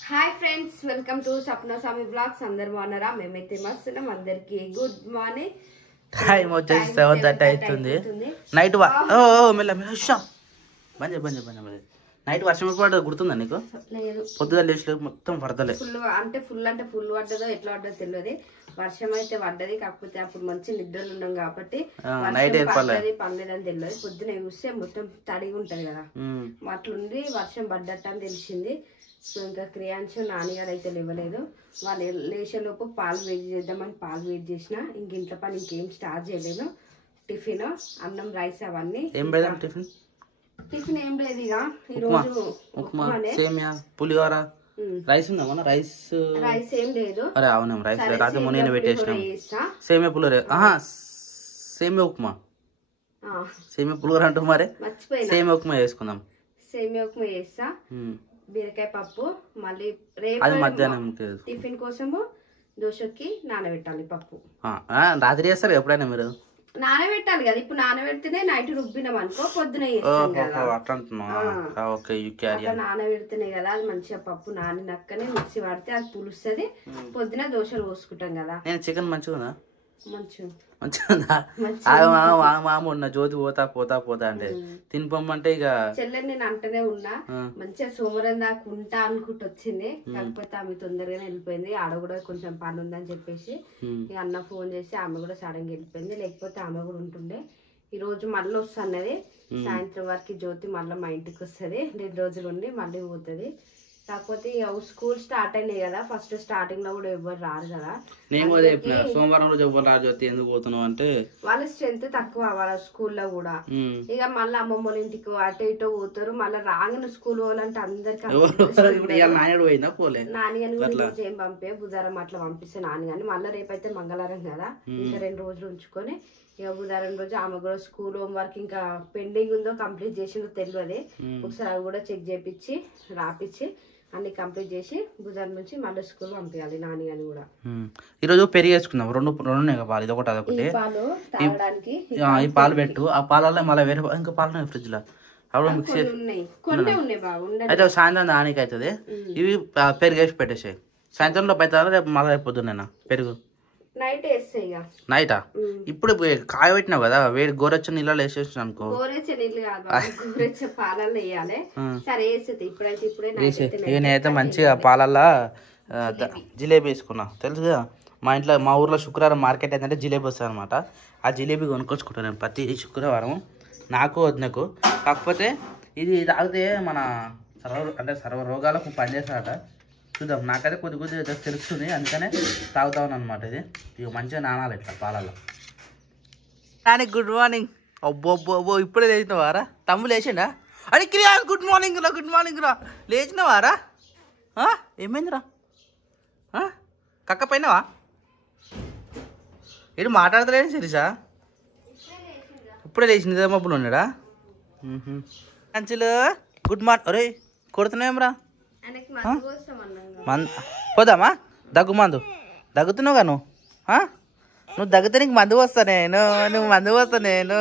Hi friends, welcome to Sapna Swami blogs. అందరు బాగున్నారా? మేమైతే మస్తున్నాం. అందరికి గుడ్ మార్నింగ్. టైం వచ్చేసి 7:30 అవుతుంది. నైట్ నైట్ వర్షం పడ్డది గుర్తుందా నీకు? లేదు, పొద్దుగా లేచి మొత్తం పడతలే. ఫుల్ పడ్డదో ఎట్లా పడ్డదో తెలియదు. వర్షం అయితే పడ్డది, కాకపోతే అప్పుడు మంచి నిద్రలు ఉన్నాం కాబట్టి నైట్ పడలేదని తెలియదు. పొద్దున చూస్తే మొత్తం తడిగా ఉంటది కదా, అట్లుండి వర్షం పడ్డట్టు అని తెలిసింది. సో ఇంకా క్రియాంశు నాన్నగారు అయితే లేవలేదు. వాళ్ళు లేచేలోపు పాలు వేడి చేద్దామని పాలు వేడి చేసిన. ఇంక ఇంట్లో పని ఇంకేం స్టార్ట్ చేయలేదు. టిఫిన్, అన్నం, రైస్ అవన్నీ. టిఫిన్ ఏం లేదు ఇక ఈరోజు ఉప్మా, సేమియా, పులిహోర. రైస్ ఉందా? మన రైస్ ఏం లేదు. అరే అవును, రైస్ రాత్రి మొన్న పెట్టేసినాం. సేమియా పులిహోర, సేమియా ఉప్మా. సేమియా పులిహోర అంటూ మరి సేమియా ఉప్మా వేసుకుందాం. సేమియా ఉప్మా చేస్తా. బీరకాయ పప్పు. మళ్ళీ రేపు మధ్యాహ్నం టిఫిన్ కోసము దోశకి నానబెట్టాలి పప్పు. రాత్రి చేస్తారు ఎప్పుడైనా మీరు? నానబెట్టాలి కదా, ఇప్పుడు నానబెడితేనే నైట్ రుబ్బినాం అనుకో పొద్దున నానబెడితేనే కదా అది మంచిగా పప్పు నానినక్కనే మిక్సీ పడితే అది పులుస్తుంది. పొద్దున దోశలు పోసుకుంటాం కదా. నేను చికెన్ మంచిగా మంచిగా ఉన్న జ్యోతి పోతా పోతా పోతా అంటే తినిపోమ్మంటే ఇక చెల్లెని నేను అంటనే ఉన్నా. మంచిగా సోమరం దాకా ఉంటా అనుకుంటూ వచ్చింది. కాకపోతే ఆమె తొందరగానే వెళ్ళిపోయింది. ఆడ కూడా కొంచెం పని ఉందని చెప్పేసి ఇక అన్న ఫోన్ చేసి ఆమె కూడా సడన్ గా వెళ్ళిపోయింది. లేకపోతే ఆమె కూడా ఉంటుండే. ఈ రోజు మళ్ళీ వస్తున్నది. సాయంత్రం వరకు జ్యోతి మళ్ళీ మా ఇంటికి వస్తుంది. 2 రోజులు ఉండి మళ్ళీ పోతుంది. కాకపోతే స్కూల్ స్టార్ట్ అయినాయి కదా, ఫస్ట్ స్టార్టింగ్ లో కూడా ఎవరు రారు కదా. నేను కూడా చెప్పిన సోమవారం రోజు ఎవరు రారు జ్యోతి, ఎందుకు పోతున్నావు అంటే వాళ్ళ స్ట్రెంత్ తక్కువ వాళ్ళ స్కూల్లో కూడా. ఇక మళ్ళీ అమ్మమ్మ వాళ్ళ ఇంటికి అటు ఇటో పోతారు. మళ్ళీ రాగానే స్కూల్ పోవాలంటే అందరికి నాన్నగాని కూడా ఏం పంపే బుధవారం అట్లా పంపిస్తే నాన్నగాని. మళ్ళీ రేపైతే మంగళవారం కదా, ఇంకా 2 రోజులు ఉంచుకొని ఇక బుధవారం రోజు ఆమె కూడా స్కూల్ హోంవర్క్ ఇంకా పెండింగ్ ఉందో కంప్లీట్ చేసిందో తెలియదు. ఒకసారి అవి కూడా చెక్ చేపించి రాపిచ్చి అన్ని కంప్లీట్ చేసి బుధవారం నుంచి మళ్ళీ స్కూల్ పంపించాలి నాని అని కూడా. ఈ రోజు పెరిగి వేసుకుందాం. రెండు పాలు, ఇది ఒకటి అదొకటి. పాలు తాగడానికి ఈ పాలు పెట్టు. ఆ పాలల్లో మళ్ళీ వేరే ఇంకా పాలు ఫ్రిడ్జ్ లో అప్పుడు మిక్స్ అయితే సాయంత్రం దానికి అవుతుంది. ఇవి పెరుగు వేసి పెట్టేసాయి. సాయంత్రంలో అవుతుందా రేపు మళ్ళీ రేపు పొద్దున్న పెరుగు నైటా? ఇప్పుడు కాయబెట్టినావు కదా, వేడి గోరెచ్చని నీళ్ళలో వేసేసిన అనుకో. నేనైతే మంచిగా పాలల్లో జిలేబీ వేసుకున్నా. తెలుసు కదా, మా ఊర్లో శుక్రవారం మార్కెట్ ఏంటంటే జిలేబీ వస్తుంది అనమాట. ఆ జిలేబీ కొనుక్కొచ్చుకుంటాను నేను ప్రతి శుక్రవారం, నాకు వద్దకు. కాకపోతే ఇది తాగితే మన సర్వ రోగాలకు పనిచేస్తాడట. చూద్దాం, నాకైతే కొద్దిగా తెలుస్తుంది, అందుకనే తాగుతాను అనమాట. ఇది ఇక మంచిగా నానాలి ఇట్లా పాలల్లో. కానీ గుడ్ మార్నింగ్. అబ్బో ఇప్పుడే లేచినవారా? తమ్ముడు లేచిండా? అరే క్రియా గుడ్ మార్నింగ్ రా, గుడ్ మార్నింగ్ రా. లేచినవారా? ఏమైందిరా? కక్క పోయినావా? ఏడు మాట్లాడతలేడు సిరిసా? ఇప్పుడే లేచింది మబ్బులు ఉన్నాడా? అంచులు గుడ్ మార్నింగ్. అరే కొడుతున్నాయేమ్రా? పోదామా? దగ్గు మందు దగ్గుతున్నావుగా నువ్వు. నువ్వు దగ్గుతే నీకు మందు వస్తా నేను, నువ్వు మందు వస్తా నేను.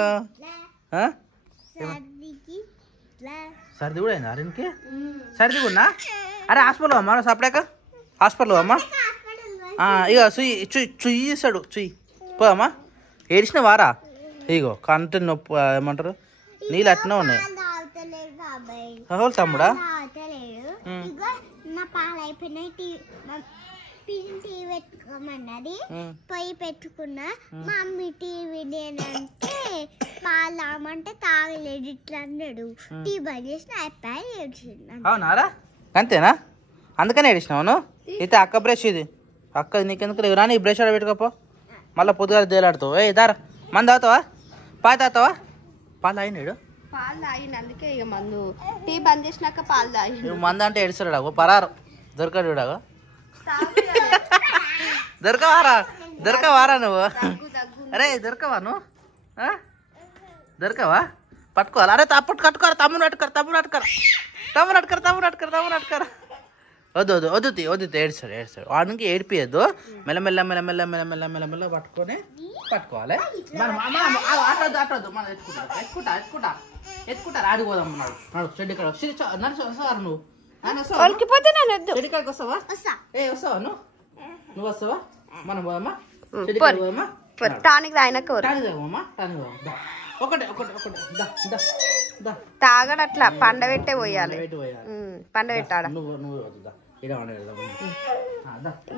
సర్ది కూడా అయిందా అరేకి? సర్ది కూడా? అరే హాస్పిటల్ అమ్మా, సపడాక హాస్పిటల్ అమ్మా. ఇక చుయ్యి ఇస్తాడు, చుయ్యి పోదమ్మా. ఏడిచిన వారా? ఇగో కంటి నొప్పి ఏమంటారు, నీళ్ళు అట్నే ఉన్నాయి. తమ్ముడా పెట్టుకోమన్నది, పొయ్యి పెట్టుకున్నా. మా మమ్మీ టీవీ నేనంటే పాలమంటే తాగలేదు ఇట్లా అన్నాడు. టీ బంద్ చేసిన అయిపోయి ఏడ్చింది. అవునారా? అంతేనా? అందుకని ఏడిచినావు? అయితే అక్క బ్రష్ ఇది అక్క, నీకెందుకు లేవు రాని బ్రష్ ఆడ పెట్టుకోపో. మళ్ళీ పొద్దుగా తేలాడుతావు. ఏ దారా మంది తాగుతావా? పాలు తాగుతావా? పాలు తాగినాడు. పాలు తాగింది, అందుకే ఇక మందు టీ బంద్ చేసినాక పాలు తాగి. నువ్వు మందు అంటే ఎడిసాడు పరారు దొరకడు. దొరకవారా నువ్వు? అరే దొరకవా నువ్వు? దొరకవా? పట్టుకోవాలి. అరే కట్టుకోరా, తమ్ముడు అట్టుకోరా. వద్దు ఏడ్చాడు. వాడికి ఏడిపియద్దు. మెల్లమెల్ల పట్టుకోవాలి. అట్టొద్దు మనం ఎత్తుకుంటారు ఆడిపోదాం. నడు చెడ్డు ఇక్కడ నడుస్తారు నువ్వు. ఒలికిపోతే నేను వద్దు. చెడికాడికి వస్తావా? వస్తా. వస్తావా నువ్వు వస్తావా? మనం పోదమ్మా టానిక్ తాగినాక తాగడు అట్లా పండబెట్టే పోయాలి. పండబెట్టాడ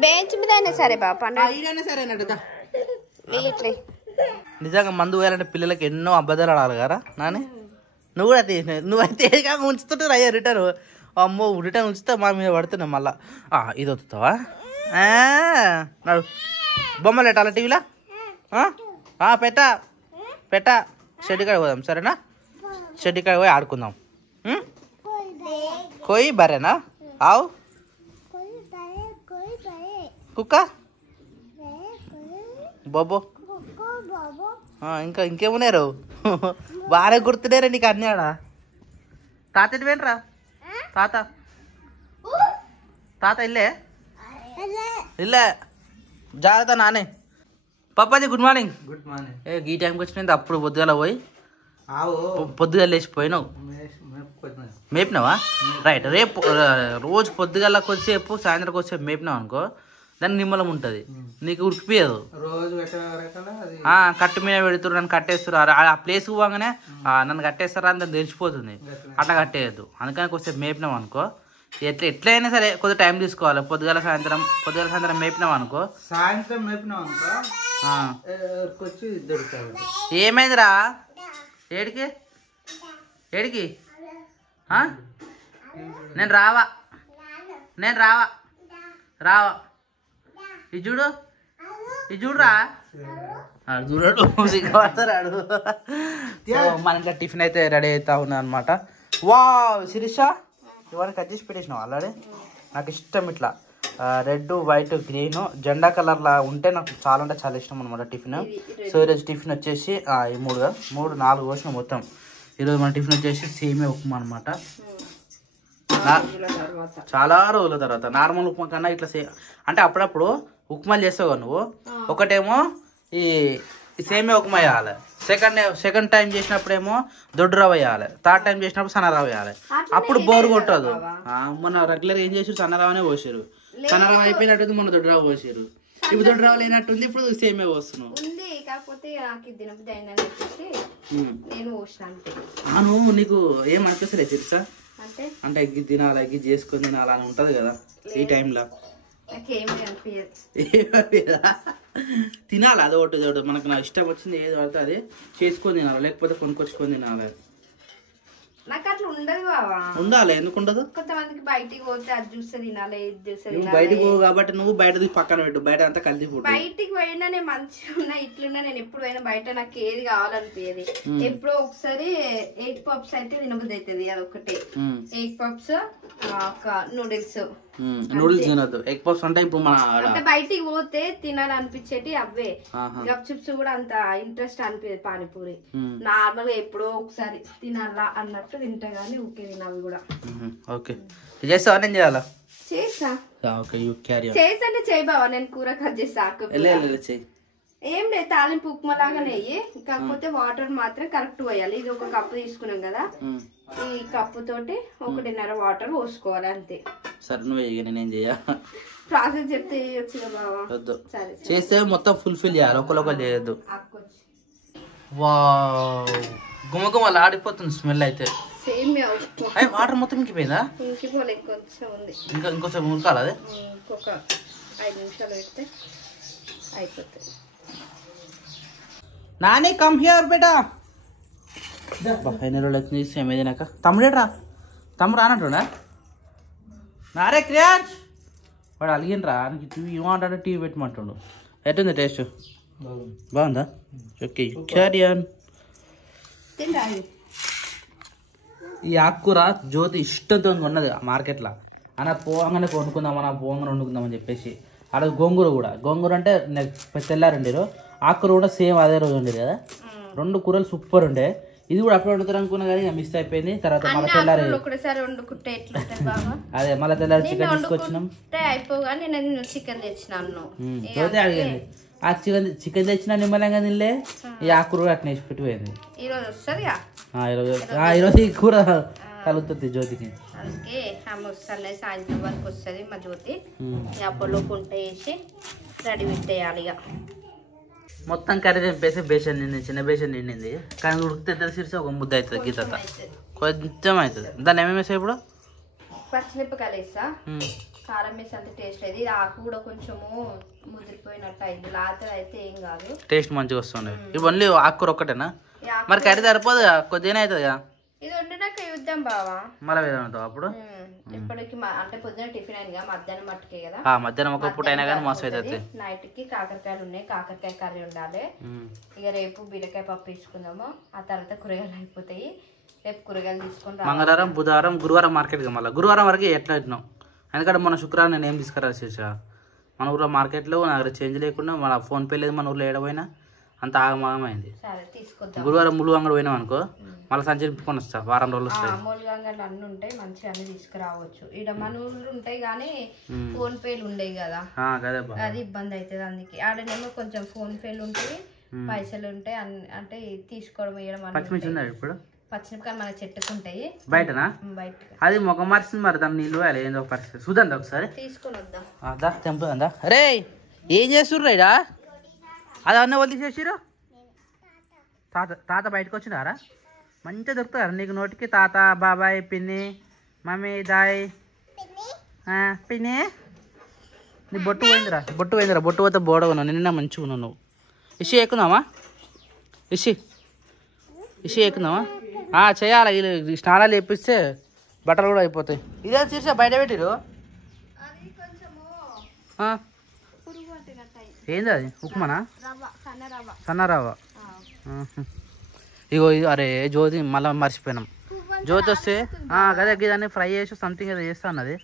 బెంచ్ మీద అయినా సరే బాబా పండైనా సరే నిజంగా మందు పోయాలంటే పిల్లలకి ఎన్నో అబద్ధాలు ఆడాలి కదా నాని. నువ్వు కూడా నువ్వైతే ఉంచుతుంటారు అయ్యా రిటర్న్. అమ్మో రిటర్న్ ఉంచుతా మా మీద పడుతున్నావు మళ్ళా. ఇది వస్తావా నాడు బొమ్మలు పెట్టాలా టీవీలో? పెట్టా షెడ్ కాడ పోదాం సరేనా? షెడ్ కాడ పోయి ఆడుకుందాం. కోయి బరేనా? ఆవు కుక్క బొబ్బో ఇంకా ఇంకేమున్నాయి బాగా గుర్తులేరా నీకు అన్నీ ఆడ. తాత ఎటు పోయినరా? తాత ఇల్లే జాగ్రత్త నానే. Papaji good morning. Good morning. ఈ టైంకి వచ్చినది అప్పుడు పొద్దుగాల పోయి పొద్దుగాల లేచిపోయినావు. మేపినావా? రైట్. రేపు రోజు పొద్దుగాల కొద్దిసేపు సాయంత్రం కొద్దిసేపు మేపినావు అనుకో దానికి నిమ్మలం ఉంటుంది, నీకు ఉరికిపోయేదు. రోజు కట్టు మీద పెడుతురు, నన్ను కట్టేస్తారు. ఆ ప్లేస్కి పోగానే నన్ను కట్టేస్తారా అని దాన్ని తెలిసిపోతుంది. అట్లా కట్టేయద్దు. అందుకని కొద్దిసేపు మేపినాం అనుకో ఎట్లయినా సరే కొద్దిగా టైం తీసుకోవాలి. పొద్దుగాల సాయంత్రం మేపినాం అనుకో ఏమైందిరా? ఏడికి నేను రావా ఇది చూడురా చూడడు సిగ్గుపడతాడు. మన ఇంట్లో టిఫిన్ అయితే రెడీ అవుతా ఉన్నా అనమాట. వా శిరీష ఇవన్నీ కట్ చేసి పెట్టేసినావు ఆల్రెడీ. నాకు ఇష్టం ఇట్లా రెడ్ వైట్ గ్రీన్ జెండా కలర్లా ఉంటే నాకు చాలా అంటే చాలా ఇష్టం అనమాట టిఫిన్. సో ఈరోజు టిఫిన్ వచ్చేసి ఈ 4 వచ్చిన మొత్తం. ఈరోజు మన టిఫిన్ వచ్చేసి సేమియా ఉప్మా అనమాట. చాలా రోజుల తర్వాత నార్మల్ ఉప్మా కన్నా ఇట్లా అంటే అప్పుడప్పుడు ఉప్మాలు చేస్తావు కదా నువ్వు. ఒకటేమో ఈ సేమియా ఉప్మా వేయాలి, సెకండ్ టైం చేసినప్పుడేమో దొడ్డు రవ్వ వేయాలి, థర్డ్ టైం చేసినప్పుడు సన్న రవ్వ వేయాలి. అప్పుడు బోరు కొట్టదు. మొన్న రెగ్యులర్గా ఏం చేసారు? సన్న రవ్వనే పోసారు. సన్న రవ్వ అయిపోయినట్టుంది, మొన్న దొడ్డు రవ్వ పోసారు. ఇప్పుడు దొడ్డు రవ్వ లేనట్టుంది, ఇప్పుడు సేమియా పోస్తున్నావు. నువ్వు నీకు ఏం అనిపిస్తలే తెలుసా? అంటే ఎగ్గి తినాలి, ఎగ్గి చేసుకొని తినాలి అని ఉంటది కదా ఈ టైంలో. తినాలి అది ఒకటి మనకు నాకు ఇష్టం వచ్చింది ఏది పడితే అది చేసుకొని తినాలి, లేకపోతే కొనుక్కొచ్చుకొని తినాలి. నాకు అట్లా ఉండదు బావా. ఉండాలి, ఎందుకు ఉండదు? కొంతమందికి బయటికి పోతే అది చూస్తే తినాలి, ఇది చూస్తే తినాలి. బయటికి పో కాబట్టి నువ్వు బయట పక్కన పెట్టు, బయట అంతా కలిసి ఫుడ్. బయటికి పోయినా నేను మంచిగా ఉన్నా ఇట్లున్నా, నేను ఎప్పుడు పోయినా బయట నాకు ఏది కావాలనిపించేది. ఎప్పుడో ఒకసారి ఎగ్ పప్స్ అయితే తినబుద్ధి అవుతుంది, అదొకటి. ఎగ్ పప్స్, ఒక నూడిల్స్ తినద్దు. ఎగ్ పప్స్ అంటే ఇప్పుడు అంటే బయటికి పోతే తినాలనిపించేటి అవే. గప్ చిప్స్ కూడా అంత ఇంట్రెస్ట్ అనిపించదు. పానీపూరి నార్మల్ గా ఎప్పుడో ఒకసారి తినాలా అన్నట్టు తింటా గానీ ఊకే తినాలి కూడా. ఓకే చేస్తావా? నేను చేయాలా? చేసా. చేసంటే చేయి బావా, నేను కూర కట్ చేస్తా. ఏం లేదు, తాలింపు ఉప్మా లాగానే అయ్యి, కాకపోతే వాటర్ మాత్రం కరెక్ట్ పోయాలి. ఇది ఒక కప్పు తీసుకున్నాం కదా, ఈ కప్పు తోటి 1.5 వాటర్ పోసుకోవాలి అంతే. సరే నువ్వే నేనేం చెయ్యా? ప్రాసెస్ చెప్తే చేయొచ్చు కదా బావా. చేస్తే మొత్తం ఫుల్ఫిల్ చేయాలి, ఒకరు చేయొద్దు. వా గుమగుమలు ఆడిపోతుంది స్మెల్ అయితే. వాటర్ మొత్తం ఇంకిపోయిందా? ఇంకిపోలే, కొంచెం ఉంది. ఇంకొంచెం ఉడకాలి. అదే ఇంకొక 5 నిమిషాలు పెడితే అయిపోతుంది. నాని కమ్ హియర్ బేటా. సేమేదినాక తమ్ముడేట్రా? తమ్ముడు రానట్టున్నా? నారే క్రియాజ్ వాడు అలిగినరా, నీకు టీవీ ఏమంటాడు? టీవీ పెట్టమంటాడు. ఎట్టుంది టేస్ట్? బాగుందా? ఓకే క్యారియన్. ఈ ఆకుకూర జ్యోతి ఇష్టంతో ఉన్నది మార్కెట్లో. అన్న పోగానే వండుకుందామని చెప్పేసి. అక్కడ గోంగూర అంటే తెల్లారండిరు. ఆకుకూర కూడా సేమ్ అదే రోజు ఉండేది కదా. 2 కూరలు సూపర్ ఉండే. ఇది కూడా అప్పుడు వండుతారు అనుకున్నా కానీ మిస్ అయిపోయింది. తర్వాత మళ్ళీ తెల్లారి అదే మళ్ళీ తెల్లారి చికెన్ తీసుకొచ్చినాం. జ్యోతి అడిగింది ఆ చికెన్ తెచ్చిన నిమ్మలంగా తినలే, ఈ ఆకుకూర అట్లా వేసి పెట్టిపోయింది. ఈరోజు ఈ కూర కలుగుతుంది జ్యోతికి. అందుకే ఆమె వస్తుంది సాయంత్రం వరకు వస్తుంది మా జ్యోతి. అప్పలోపు వంట చేసి రెడీ పెట్టేయాలి. ఇక మొత్తం కర్రీ తెంపేసి బేషన్ నిండింది, చిన్న బేషన్ నిండింది. కానీ ఉడికితే తెలిసి ఒక ముద్ద అవుతుంది, గీత కొంచెం అవుతుంది. దాన్ని ఏమేమి వేసావు ఇప్పుడు? పచ్చిమిరపకాయలు వేస్తా, కారం వేసి అంత టేస్ట్ లేదు. ఇది ఆకు కూడా కొంచెము ముదిరిపోయినట్టు అయింది, లాత అయితే ఏం కాదు, టేస్ట్ మంచిగా వస్తుంది. ఇవి ఓన్లీ ఆకుకూర ఒక్కటేనా? మరి కర్రీ సరిపోదు, కొద్దిగా అవుతుంది కదా. ఇది వండినాక యుద్ధం బావా, మళ్ళీ వేద్దాం అప్పుడు. ఇప్పటికి అంటే పొద్దున టిఫిన్ అయింది కదా, మధ్యాహ్నం మట్టుకే కదా. మధ్యాహ్నం ఒక పూట అయినా కానీ మస్తు అవుతుంది. నైట్ కి కాకరకాయలు ఉన్నాయి, కాకరకాయ కర్రీ ఉండాలి. ఇక రేపు బీరకాయ పప్పు వేసుకుందాము, ఆ తర్వాత కూరగాయలు అయిపోతాయి. రేపు కూరగాయలు తీసుకుంటాం. మంగళవారం, బుధవారం, గురువారం మార్కెట్కి మళ్ళీ గురువారం వరకు ఎట్లా పెట్టినాం. ఎందుకంటే మన శుక్రవారం నేను ఏం తీసుకురా చేసా, మన ఊర్లో మార్కెట్లో నా దగ్గర చేంజ్ లేకుండా మన ఫోన్పే లేదు, మన ఊర్లో ఏడపోయినా అంత ఆగమాగమైంది. గురువారం ముళ్ళు అంగడి పోయినాం అనుకో, మళ్ళీ సంచి నింపుకొని వస్తా, వారం రోజులు వస్తాయి. మూలు అంగళ్ళు అన్ని ఉంటాయి, మంచిగా అన్ని తీసుకురావచ్చు. ఇక్కడ మన ఊళ్ళు ఉంటాయి కానీ ఫోన్ పేలు ఉండేవి కదా, అది ఇబ్బంది అవుతుంది. అందుకే ఆడనేమో కొంచెం ఫోన్ పేలు ఉంటాయి, పైసలు ఉంటాయి, అంటే తీసుకోవడం వేయడం. పచ్చిమిర్చి ఉన్నాయి ఇప్పుడు, పచ్చిమిరపకాయలు మన చెట్టుకుంటాయి బయటనా? బయట అది మొక్క మార్చింది మరి, దాన్ని నీళ్ళు వేయాలి. ఏందో పరిస్థితి చూద్దాం ఒకసారి, తీసుకొని వద్దాం. తెంపుదా? అరే ఏం చేస్తుర్రు రైడా? అది అన్నీ వదిలేసేసారు. తాత బయటకు వచ్చినారా? మంచిగా దొరుకుతారా నీకు నోటికి? తాత, బాబాయ్, పిన్ని, మమ్మీ, దాయ్, పిన్ని. నీ బొట్టు పోయిందిరా, బొట్టు పోతే బోడగా ఉన్నావు. నిన్న మంచిగా ఉన్నావు నువ్వు. ఇషి ఎక్కుదామా? ఇషి ఎక్కుదామా? చేయాలి, వీళ్ళు స్నానాలు చేపిస్తే బట్టలు కూడా అయిపోతాయి. ఇదేం తీర్చా బయట పెట్టిరు? ఏంది అది? ఉప్మానా? సన్న రవ్వ. ఇగో అరే జ్యోతి మళ్ళీ మర్చిపోయినాం. జ్యోతి వస్తే కదా దాన్ని ఫ్రై చేసి సంథింగ్ ఏదో చేస్తా అన్నది,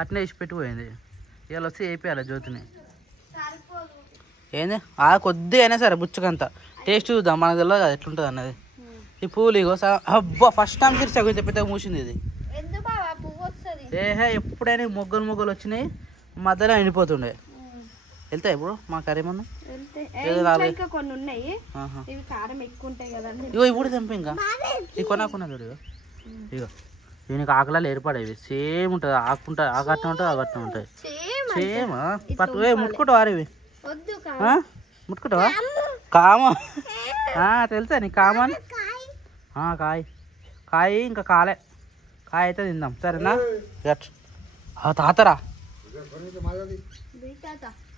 అట్నే వేసి పెట్టిపోయింది. ఇవాళ వస్తే వేపియాలి జ్యోతిని. ఏంది కొద్దిగా అయినా సరే బుచ్చకంతా టేస్ట్ చూద్దాం, మనకు తెలియదు కదా ఎట్లుంటుంది అన్నది. ఈ పువ్వులు ఇగో అబ్బా ఫస్ట్ టైం తీర్చా, కొంచెం పెద్దగా మూసింది ఇది. ఎప్పుడైనా మొగ్గలు వచ్చినాయి, మధ్యలో ఎండిపోతుండే. వెళ్తాయి ఇప్పుడు మా కర్రీ మొన్న కొన్ని ఉన్నాయి. ఇగో ఇప్పుడు తెంప ఇంకా ఇది కొనాకున్నా చూడు. ఇగో దీనికి ఆకలాలు ఏర్పడేవి సేమ్ ఉంటుంది, ఆకట్నే ఉంటుంది, ఆకట్నే ఉంటాయి సేమ్. పట్టు ముట్టుకుంటావా? అరేవి ముట్టుకుంటావా? కామ తెలుసా నీకు? కామని కాయ ఇంకా కాయ అయితే తిందాం సరేనా? తాతరా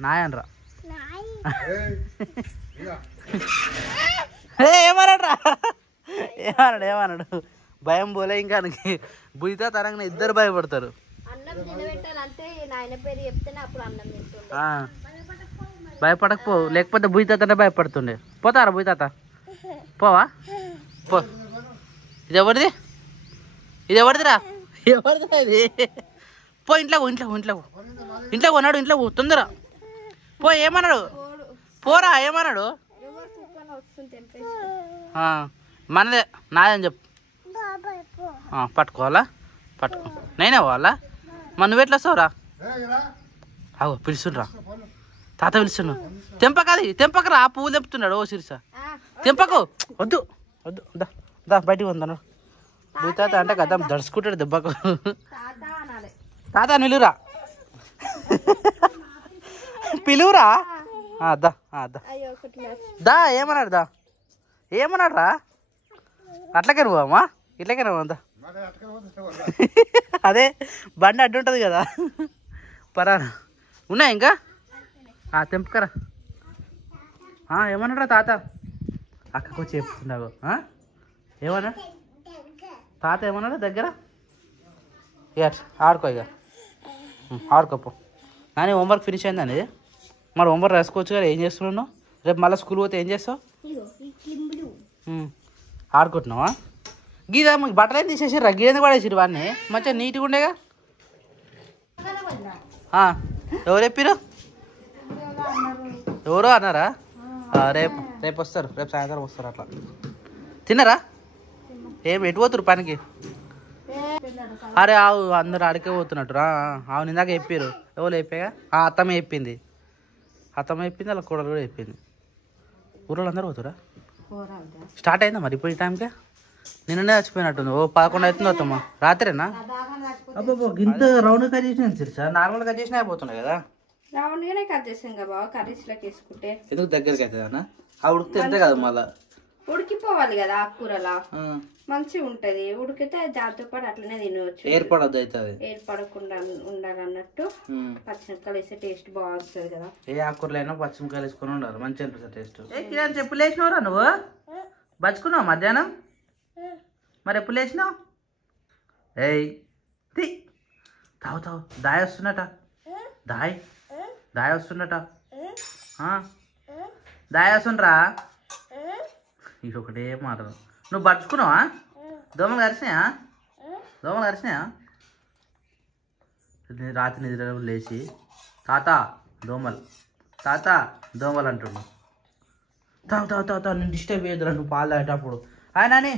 నాయనరా ఏమన్నాడు భయం పోలే ఇంకా బుయితా తరంగా ఇద్దరు భయపడతారు. భయపడకపో, లేకపోతే బుయితాతనే భయపడుతుండే. పోతారా బుయితాత? పోవా? పో. ఇది ఎవరిదిరా? ఎవరిదిరా ఇది? పో ఇంట్లో కొన్నాడు, ఇంట్లో తొందర పో. ఏమన్నాడు? పోరా ఏమన్నాడు? మనదే నాదని చెప్పు. పట్టుకోవాలా? పట్టుకో. నేనే పోవాలా? మన నువ్వు ఎట్లా వస్తావురా? పిలుస్తుండ్రా, తాత పిలుస్తున్నావు. తెంపకరా, పువ్వు తెంపుతున్నాడు. ఓ సిరిసా తెంపకు, వద్దు దా బయటికి వందన్నాడు. తాత అంటే కదా దడుచుకుంటాడు దెబ్బకు. తాత పిలువురా. దా ఏమన్నాడు రా? అట్లకే పోవమ్మా, ఇట్లకే పోదా. అదే బండి అడ్డు ఉంటుంది కదా. పరానా ఉన్నాయి ఇంకా? తెంపుకరా. ఏమన్నాడు తాత? అక్కకు వచ్చి చెప్తున్నావు. ఏమన్నా తాత ఏమన్నాడు? దగ్గర ఆడుకో, ఇక ఆడుకోపో. నాని హోంవర్క్ ఫినిష్ అయిందని. మరి హోంవర్క్ రాసుకోవచ్చు కదా, ఏం చేస్తున్నావు? రేపు మళ్ళీ స్కూల్ పోతే ఏం చేస్తావు? ఆడుకుంటున్నావా? గీదా బట్టలు ఏం తీసేసారు? గీదెందుకు పడేసారు వాడిని? మంచిగా నీట్గా ఉండేగా. ఎవరు చెప్పారు? ఎవరో అన్నారా? రేపు వస్తారు, రేపు సాయంత్రం వస్తారు. అట్లా తిన్నారా? ఎటు పోతురు పనికి? అరే అందరు అడికే పోతున్నట్టురా. ఇందాక చెప్పారు. ఎవరు చెప్పాగా? అత్తమ్మ చెప్పింది, అలా కూడలు కూడా చెప్పింది. ఊళ్ళో అందరూ పోతురా? స్టార్ట్ అయిందా మరి ఇప్పుడు ఈ టైంకే? నిన్ననే చచ్చిపోయినట్టుంది. 11 అవుతుంది అత్తమ్మ. రాత్రేనా? అబ్బా ఇంత రౌండ్ కట్ చేసిన సార్ నార్మల్ కట్ చేసినా అయిపోతున్నాయి కదా రౌండ్ గానే కట్ చేసాం కదా బావ కర్రీస్ లోకి వేసుకుంటే ఎందుకు దగ్గరికి అవుతుంది అన్న ఆ ఉడికితే అంతే కదా మళ్ళా ఉడికిపోవాలి కదా ఆకుకూరలా మంచిగా ఉంటది ఉడికితే దాంతో పాటు అట్లనే తినవచ్చు ఏర్పడద్దు అవుతుంది ఏర్పడకుండా ఉండాలన్నట్టు పచ్చిమిరపకాయలు వేస్తే టేస్ట్ బాగుంటుంది కదా ఏ ఆకుకూరలైనా పచ్చిమిరపకాయలు వేసుకొని ఉండాలి మంచిగా అనిపిస్తుంది టేస్ట్ చెప్పులు వేసినావురా నువ్వు బచ్చుకున్నావు మధ్యాహ్నం మరి ఎప్పుడు లేచినావు ఏయ్ తి తావు తావు దాయ వస్తున్నట దాయ వస్తున్నట దాయ వస్తుండ్రా ఇది ఒకటే మాట నువ్వు పట్టుకున్నావా దోమలు కరిచినాయా రాత్రి నిద్ర లేచి తాత దోమలు అంటున్నావు తావు నేను డిస్టర్బ్ చేయదురా నువ్వు పాలు తాగేటప్పుడు హాయ్ నాని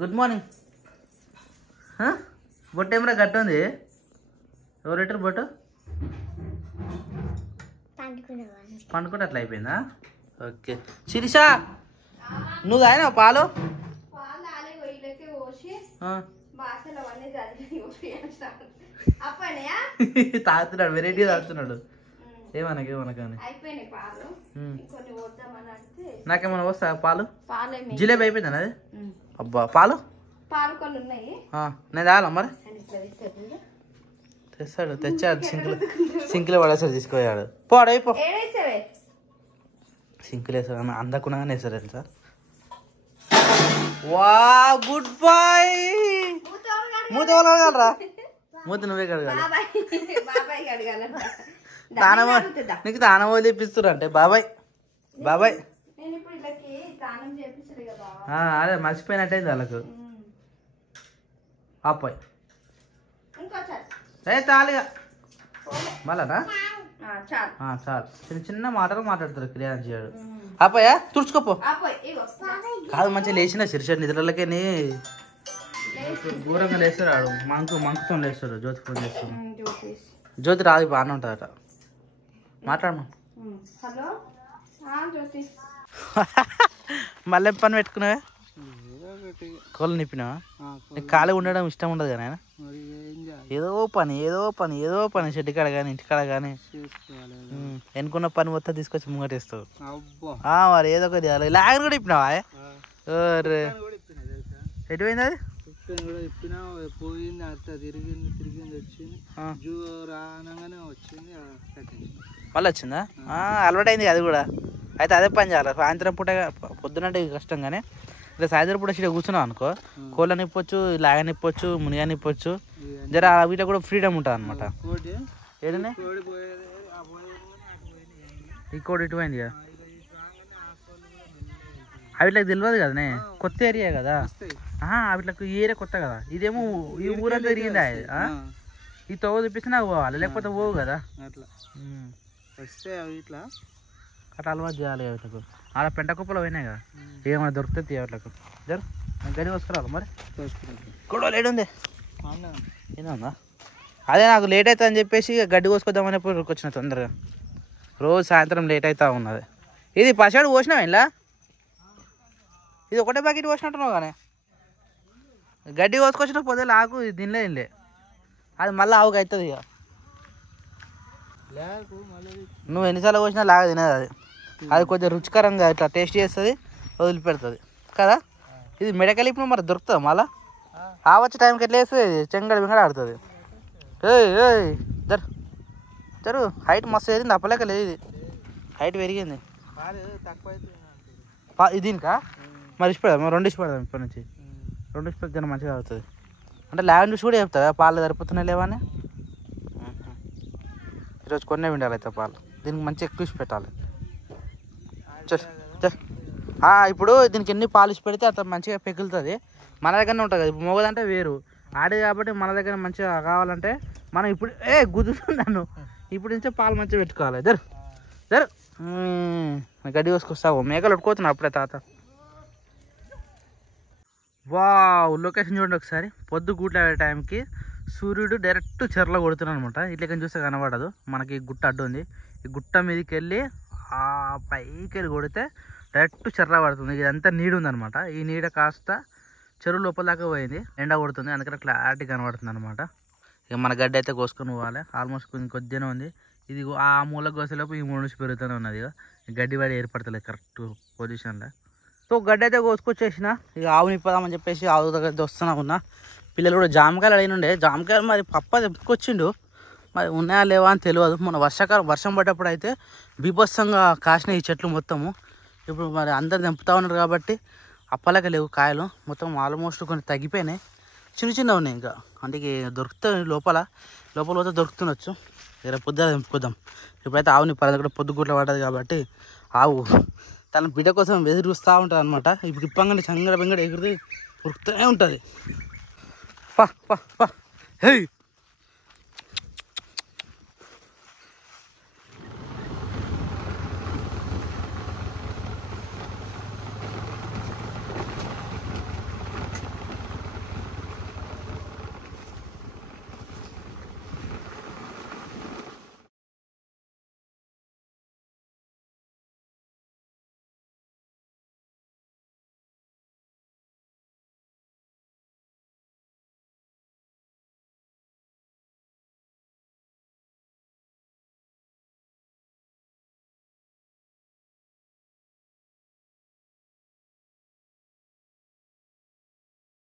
గుడ్ మార్నింగ్ బొట్టు ఏమరా గట్టి ఉంది ఎవరు పెట్టరు బొట్టు పండుకుంటే అట్లా అయిపోయిందా ఓకే శిరీష నువ్వు తాగినా పాలు తాగుతున్నాడు వెరైటీ తాగుతున్నాడు ఏమనకని నాకేమన్నా వస్తా పాలు జిలేబీ అయిపోయిందా అది అబ్బా పాలు కొన్ని ఉన్నాయి నేను తాగాల మరి తెచ్చాడు సింక్లో పడేసాడు తీసుకుపోయాడు పోడు అయిపో సింకులు వేసాడు అందకుండా వేసారు సార్ వా గుడ్ బాయ్ మూత కడగలరా మూత నువ్వే కడగాలి నీకు తానం లేపిస్తురు అంటే బాబాయ్ అదే మర్చిపోయినట్టయింది వాళ్ళకు అప్పాయి చాలుగా మళ్ళా చాలు చిన్న మాటలు మాట్లాడతారు క్రియాన్ చేయడు అప్పాయా తుడుచుకోపో కాదు మంచిగా లేచిన శిరీష నిద్రలకే ఘోరంగా లేస్తాడు ఆడు మంకుతో లేస్తాడు జ్యోతి ఫోన్ చేస్తాడు జ్యోతి రాదు బాగానే ఉంటుందట మాట్లాడము మళ్ళీ పని పెట్టుకున్నావే కోళ్ళు నిప్పినావా నీకు ఖాళీ ఉండడం ఇష్టం ఉండదు కదా ఆయన ఏదో పని చెట్టు కాడ కానీ ఇంటికాడ కానీ ఎన్నుకున్న పని మొత్తం తీసుకొచ్చి ముంగటేస్తావు మరి ఏదో ఒకటి లాగని కూడా ఇప్పినావా ఎటు పోయింది అది పోయింది అంత తిరిగింది వచ్చింది వచ్చింది మళ్ళీ వచ్చిందా అలవాటు అయింది అది కూడా అయితే అదే పని చేయాలి సాయంత్రం పూట పొద్దునంటే కష్టం కానీ ఇలా సాయంత్రం పూట సీడ కూర్చున్నావు అనుకో కోళ్ళ నిప్పొచ్చు లాగా నిప్పొచ్చు మునిగా నిప్పొచ్చు జర వీటిలో కూడా ఫ్రీడమ్ ఉంటుంది అనమాట ఏదన్నా ఈ కోడి ఇటు పోయింది కదా వీటికి తెలియదు కదనే కొత్త ఏరియా కదా వీటికి ఈ ఏరియా కొత్త కదా ఇదేమో ఈ ఊరంతా తిరిగిందా ఈ తవ్వ చూపిస్తే నాకు పోవాలి లేకపోతే పోవు కదా అట్లా వస్తే ఇట్లా అట్లా అలవాటు చేయాలి వీటికి ఆడ పెంట కుప్పలు పోయినాయి కదా ఏమైనా దొరుకుతుంది వీటికి జరు గడి వసుకురాలి మరి కూడా లేట్ ఉంది ఏముందా అదే నాకు లేట్ అవుతుంది అని చెప్పేసి గడ్డి కోసుకొద్దామని వచ్చిన తొందరగా రోజు సాయంత్రం లేట్ అవుతా ఉన్నది ఇది పసాడు పోసినావు ఇలా ఇది ఒకటే ప్యాకెట్ పోసినట్టున్నావు కానీ గడ్డి కోసుకొచ్చిన పొద్దులు ఆకు దీనిలే తినలే అది మళ్ళీ ఆవుకు అవుతుంది ఇక నువ్వు ఎన్నిసార్లు పోసినా లాగా తినదు అది కొంచెం రుచికరంగా ఇట్లా టేస్ట్ చేస్తుంది వదిలిపెడుతుంది కదా ఇది మెడకలు ఇప్పుడు మరి దొరుకుతుంది మళ్ళీ వచ్చే టైంకి ఎట్లా వేస్తుంది చెంగడ వింగడ ఆడుతుంది జరు హైట్ మస్తు పెరిగింది అప్పలేక లేదు ఇది హైట్ పెరిగింది ఇది దీనికా మరి ఇష్టపడదాం రెండు ఇష్టపడదాం ఇప్పటి నుంచి రెండు ఇష్టపడితే మంచిగా అవుతుంది అంటే లెవెన్ చూసి కూడా చెప్తావా పాలు సరిపోతున్నాయి లేవని ఈరోజు కొన్నే విండాలి అయితే పాలు దీనికి మంచిగా ఎక్కువ ఇచ్చి పెట్టాలి ఇప్పుడు దీనికి ఎన్ని పాలు ఇచ్చి పెడితే అట్లా మంచిగా పెగులుతుంది మన దగ్గరనే ఉంటుంది కదా మొగదంటే వేరు ఆడేది కాబట్టి మన దగ్గర మంచిగా కావాలంటే మనం ఇప్పుడు గుద్దుతున్నాను ఇప్పుడు నుంచే పాలు మంచిగా పెట్టుకోవాలి జరు గడ్డి కోసుకొస్తావు మేకలు ఉట్టుకోతున్నావు అప్పుడే తాత లొకేషన్ చూడండి ఒకసారి పొద్దు గూట్ల టైంకి సూర్యుడు డైరెక్ట్ చెరలో కొడుతున్నాడు అనమాట ఇట్లా చూస్తే కనబడదు మనకి గుట్ట అడ్డు ఉంది ఈ గుట్ట మీదకి వెళ్ళి పైకి వెళ్ళి కొడితే డైరెక్ట్ చెర్ర పడుతుంది ఇదంతా నీడు ఉందనమాట ఈ నీడ కాస్త చెరువు లోపల దాకా పోయింది ఎండ కొడుతుంది అందుకని క్లారిటీ కనబడుతుంది అనమాట ఇక మన గడ్డి అయితే కోసుకొని పోవాలి. ఆల్మోస్ట్ కొద్దిగానే ఉంది. ఇది ఆ మూల కోసేలోపు ఈ మూల నుంచి పెరుగుతూనే ఉన్నది. ఇక గడ్డి వాడి ఏర్పడతలేదు కరెక్ట్ పొజిషన్లో. సో గడ్డి అయితే కోసుకొచ్చేసిన. ఇక ఆవుని ఇప్పదామని చెప్పేసి ఆవు దగ్గర వస్తున్నా ఉన్నా. పిల్లలు కూడా జామకాయలు అడిగినుండే. జామకాయలు మరి పప్ప తెప్పుకొచ్చిండు. మరి ఉన్నాయా లేవా అని తెలియదు. మన వర్షం పడ్డప్పుడు అయితే బీభత్సంగా కాసిన ఈ చెట్లు మొత్తము. ఇప్పుడు మరి అందరు తెంపుతా ఉన్నారు కాబట్టి అప్పలేక లేవు కాయలు. మొత్తం ఆల్మోస్ట్ కొన్ని తగ్గిపోయినాయి. చిన్న ఉన్నాయి ఇంకా. అంటే దొరుకుతాయి లోపల పోతే దొరుకుతుండొచ్చు. రేపు పొద్దున తెంపుకుందాం. ఇప్పుడైతే ఆవుని కూడా పొద్దుగుట్ల పడ్డది కాబట్టి ఆవు తన బిడ్డ కోసం ఎదురు చూస్తూ ఉంటుంది అనమాట. ఇప్పుడు ఇప్పంగానే చంగడ బెంగడ ఎగురుది ఉరుకుతూనే ఉంటుంది. పా పా పా హే